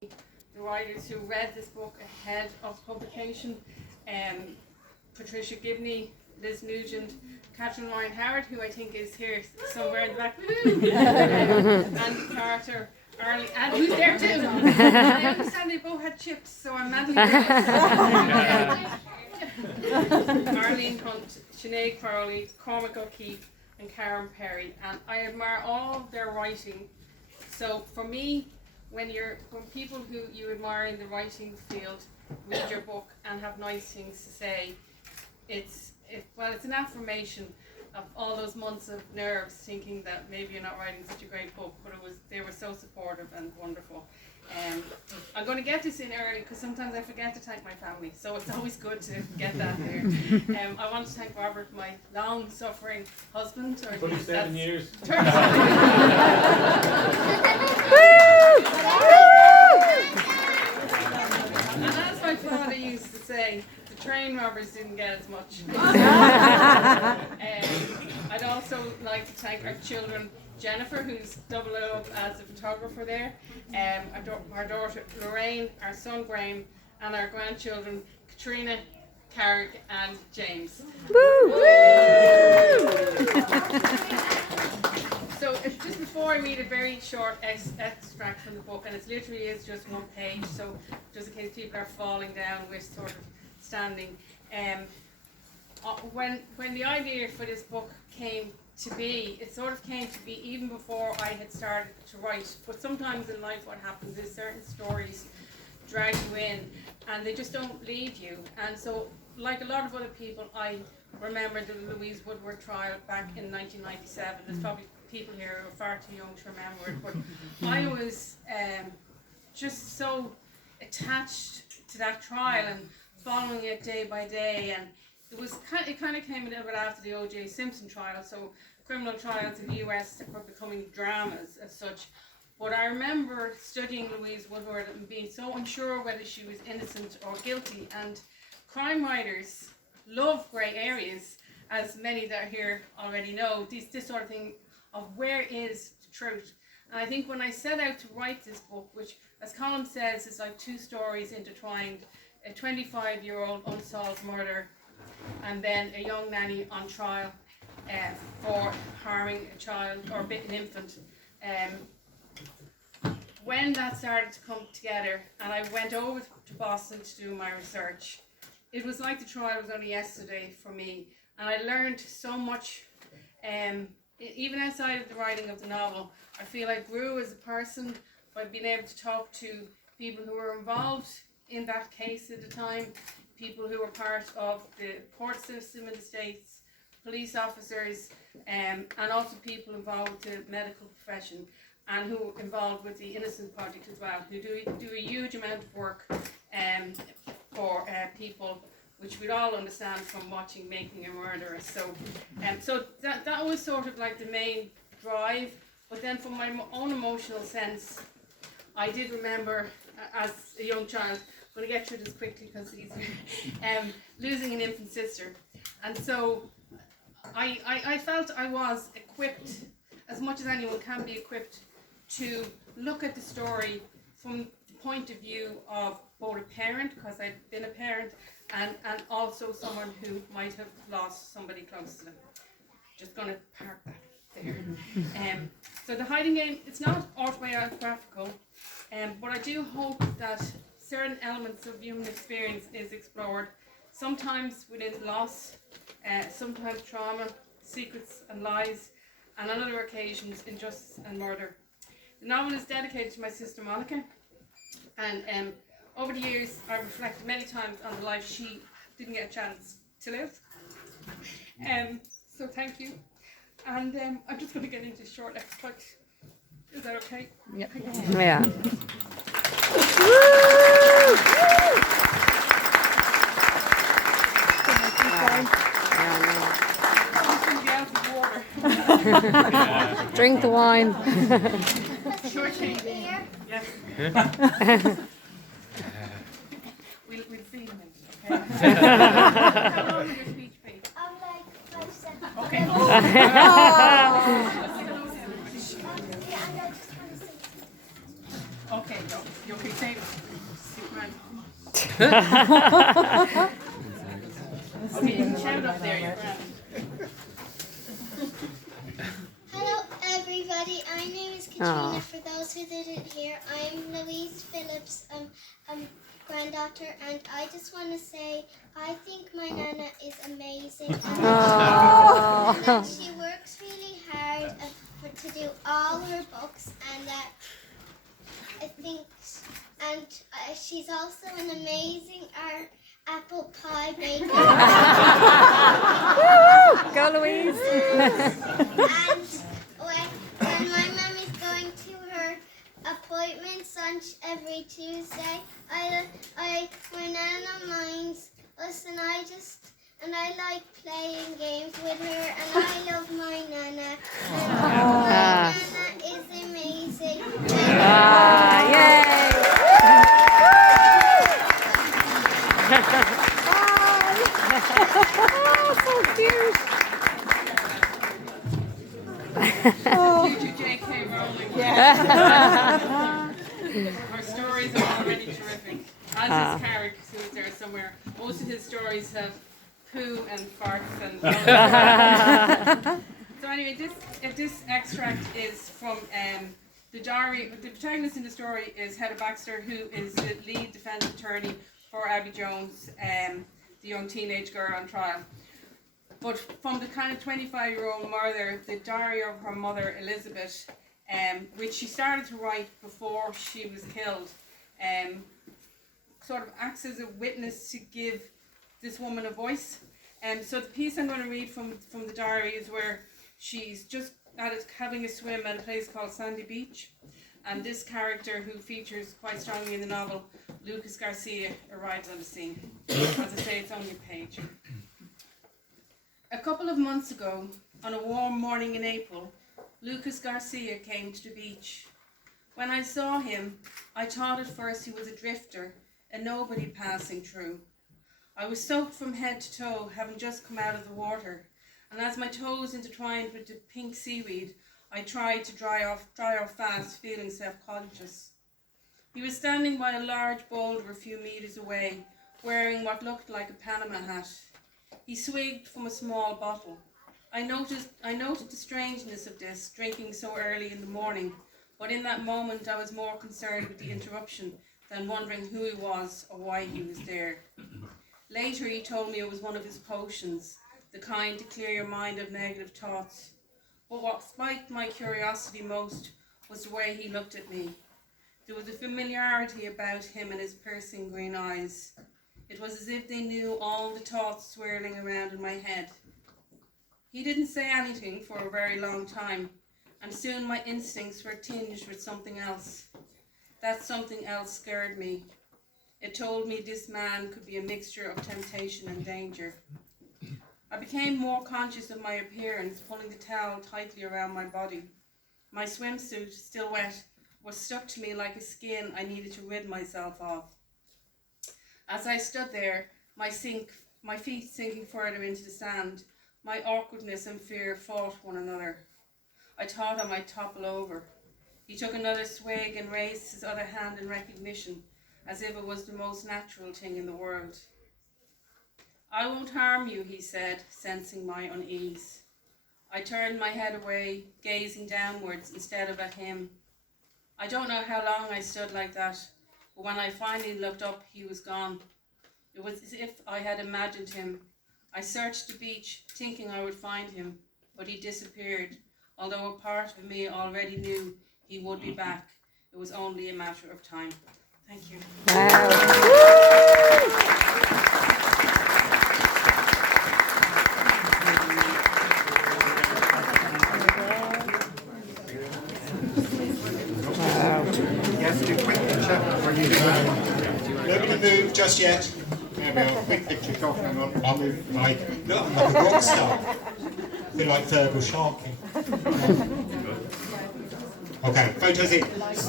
the writers who read this book ahead of publication. Patricia Gibney, Liz Nugent, Catherine Ryan Howard, who I think is here somewhere in the back, Andy Carter, Arlie, and who's there too. I understand they both had chips, so I'm madly Arlene Hunt, Sinead Crowley, Cormac O'Keefe, and Karen Perry, and I admire all their writing. So for me, when people who you admire in the writing field read your book and have nice things to say, it's an affirmation of all those months of nerves thinking that maybe you're not writing such a great book, but they were so supportive and wonderful. I'm going to get this in early because sometimes I forget to thank my family, so it's always good to get that there. I want to thank Robert, my long-suffering husband. 27 years. And as my father used to say, the train robbers didn't get as much. I'd also like to thank our children, Jennifer, who's doubled up as a photographer there, our daughter Lorraine, our son Graham, and our grandchildren Katrina, Carrick, and James. Woo! So just before I read a very short extract from the book, and it literally is just one page, so just in case people are falling down, we're sort of standing. When the idea for this book came to be, it sort of came to be even before I had started to write. But sometimes in life what happens is certain stories drag you in and they just don't leave you. And so, like a lot of other people, I remember the Louise Woodward trial back in 1997. There's probably people here who are far too young to remember it, but I was just so attached to that trial and following it day by day, and it kind of came a little bit after the O.J. Simpson trial, so criminal trials in the US were becoming dramas as such. But I remember studying Louise Woodward and being so unsure whether she was innocent or guilty, and crime writers love grey areas, as many that are here already know, this sort of thing of where is the truth. And I think when I set out to write this book, which as Colin says is like two stories intertwined, a 25-year-old unsolved murder and then a young nanny on trial for harming a child or an infant. When that started to come together and I went over to Boston to do my research, it was like the trial was only yesterday for me, and I learned so much. Even outside of the writing of the novel, I feel I grew as a person by being able to talk to people who were involved in that case at the time, people who were part of the court system in the States, police officers, and also people involved with the medical profession, and who were involved with the Innocent Project as well, who do a huge amount of work for people, which we'd all understand from watching Making a Murderer. So that was sort of like the main drive. But then from my own emotional sense, I did remember as a young child, I'm going to get through this quickly because it's easy, losing an infant sister. And so I felt I was equipped, as much as anyone can be equipped, to look at the story from the point of view of both a parent, because I'd been a parent, and also someone who might have lost somebody close to them. Just going to park that there. So The Hiding Game, it's not autobiographical, but I do hope that certain elements of human experience is explored, sometimes within loss, sometimes trauma, secrets and lies, and on other occasions injustice and murder. The novel is dedicated to my sister Monica, and over the years I've reflected many times on the life she didn't get a chance to live. So thank you, and I'm just going to get into a short extract. Is that okay? Yep. Yeah. Drink the wine. Sure thing. Yes. We'll see in a minute, okay? How long will your speech be? Like 5 seconds. Okay. Okay, no, you're okay, say it. Superman. Okay, you can shout up there, you're grand. Hello, everybody. My name is Katrina. For those who didn't hear, I'm Louise Phillips, granddaughter, and I just want to say I think my Nana is amazing. And that she works really hard to do all her books, and that I think, and she's also an amazing apple pie baker. Go, Louise. And when my mum is going to her appointments on every Tuesday, my Nana minds us, and I like playing games with her, and I love my Nana. And my Nana is amazing. Yay! Oh, so cute. Future J.K. Rowling. Yeah. Our stories are already terrific. As his character, who is there somewhere, most of his stories have poo and farts and. So anyway, this extract is from the diary. The protagonist in the story is Heather Baxter, who is the lead defence attorney for Abby Jones, the young teenage girl on trial. But from the kind of 25-year-old mother, the diary of her mother Elizabeth, which she started to write before she was killed, sort of acts as a witness to give this woman a voice. So the piece I'm going to read from the diary is where she's just having a swim at a place called Sandy Beach, and this character, who features quite strongly in the novel, Lucas Garcia, arrives on the scene. As I say, it's only a page. A couple of months ago, on a warm morning in April, Lucas Garcia came to the beach. When I saw him, I thought at first he was a drifter, a nobody passing through. I was soaked from head to toe, having just come out of the water, and as my toes intertwined with the pink seaweed, I tried to dry off fast, feeling self-conscious. He was standing by a large boulder a few meters away, wearing what looked like a Panama hat. He swigged from a small bottle. I noted the strangeness of this, drinking so early in the morning, but in that moment I was more concerned with the interruption than wondering who he was or why he was there. Later he told me it was one of his potions, the kind to clear your mind of negative thoughts. But what spiked my curiosity most was the way he looked at me. There was a familiarity about him and his piercing green eyes. It was as if they knew all the thoughts swirling around in my head. He didn't say anything for a very long time, and soon my instincts were tinged with something else. That something else scared me. It told me this man could be a mixture of temptation and danger. I became more conscious of my appearance, pulling the towel tightly around my body. My swimsuit, still wet, was stuck to me like a skin I needed to rid myself of. As I stood there, my feet sinking further into the sand, my awkwardness and fear fought one another. I thought I might topple over. He took another swig and raised his other hand in recognition, as if it was the most natural thing in the world. I won't harm you, he said, sensing my unease. I turned my head away, gazing downwards instead of at him. I don't know how long I stood like that, but when I finally looked up, he was gone. It was as if I had imagined him. I searched the beach, thinking I would find him, but he disappeared, although a part of me already knew he would be back. It was only a matter of time. Thank you. Nobody move just yet. There we are. Quick picture, go hang on. I'll move like a rock star. A bit like Fergal Sharkey. Okay, photos in.